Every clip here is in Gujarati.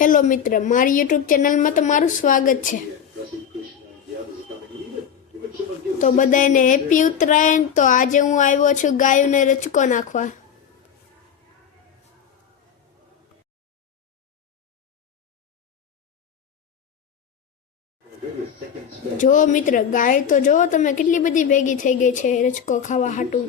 હેલો મિત્ર મારી યુટ્યુબ ચેનલમાં તમારું સ્વાગત છે તો બધાને હેપી ઉત્તરાયણ તો આજે હું આવ્યો છું ગાયોને રચકો નાખવા. જો મિત્ર ગાય તો જો તમે કેટલી બધી ભેગી થઈ ગઈ છે રચકો ખાવા હાટું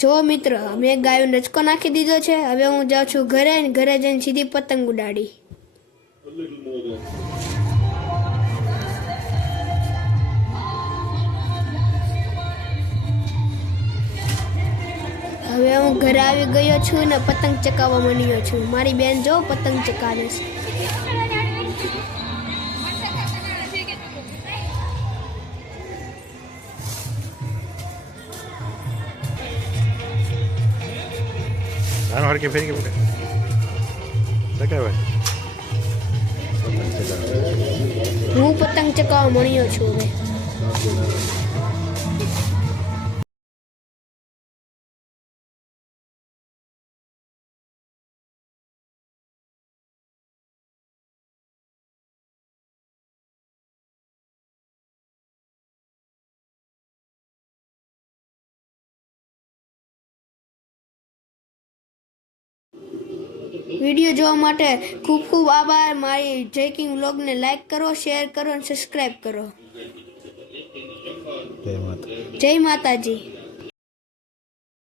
જો મિત્ર મેં ગાયો નચકો નાખી દીધો છે, હવે હું જાઉં છું ઘરે ઘરે જઈને સીધી પતંગ ઉડાડી. હવે હું ઘરે આવી ગયો છું ને પતંગ ચકાવવા માંડ્યો છું. મારી બેન જો પતંગ ચકાવે છે. નાનો હરકે ફેરી કે બેટા સકાય ભાઈ હું પતંગ ચકાવવા મળ્યો છું વીડિયો જોવા માટે ખૂબ ખૂબ આભાર. મારી જેકિંગ વ્લોગને લાઈક કરો શેર કરો અને સબસ્ક્રાઈબ કરો. જય માતાજી.